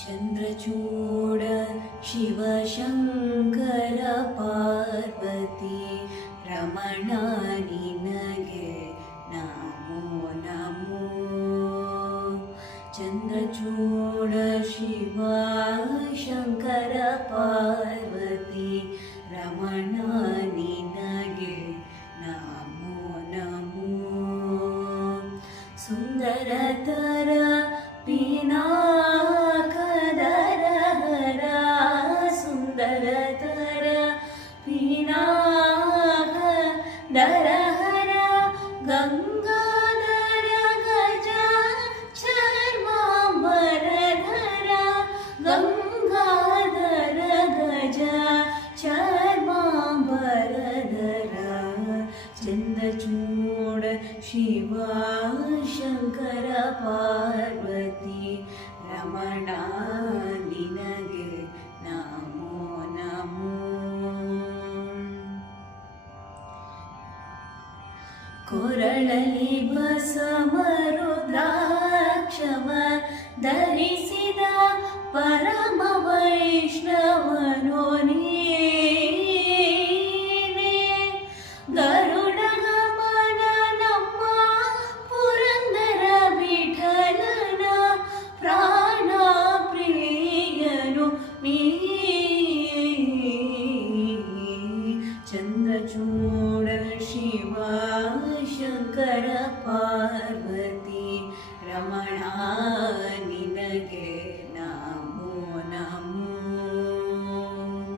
ಚಂದ್ರಚೂಡ ಶಿವಶಂಕರ ಪಾರ್ವತಿ ರಮಣ ನಿನಗೆ ನಮೋ ನಮೋ. ಚಂದ್ರಚೂಡ ಶಿವ ಶಂಕರ ಪಾರ್ವತಿ ರಮಣ ನಿನಗೆ ನಮೋ ನಮೋ. ಸುಂದರತರ ಪಿನಾಕದರ ಹರ ಸುಂದರತರ ಪಿನಾಕದರ ಹರ ಗಂಗಾಧರ ಗಜ ಚರ್ಮಾಂಬರಧರ ಗಂಗಾಧರ ಗಜ ಚರ್ಮಾಂಬರಧರ ಚಂದ್ರಚೂಡ ಶಿವ ಶಂಕರ ಪಾರ್ವತಿ ರಮಣ ನಿನಗೆ ನಮೋ ನಮೋ. ಕೊರಳಲಿ ಬಸವರುದ್ರಾಕ್ಷವ ಧರಿಸಿದ ಪರಮ ವೈಷ್ಣವನೋ ನೀನೇ. ಗರುಡ ಗಮನ ನಮ್ಮ ಪುರಂದರ ವಿಠಲನ ಪ್ರಾಣ ಪ್ರಿಯನು ನೀ. ಚಂದ್ರಚೂಡ ಶಿವ ಶಂಕರ ಪಾರ್ವತಿ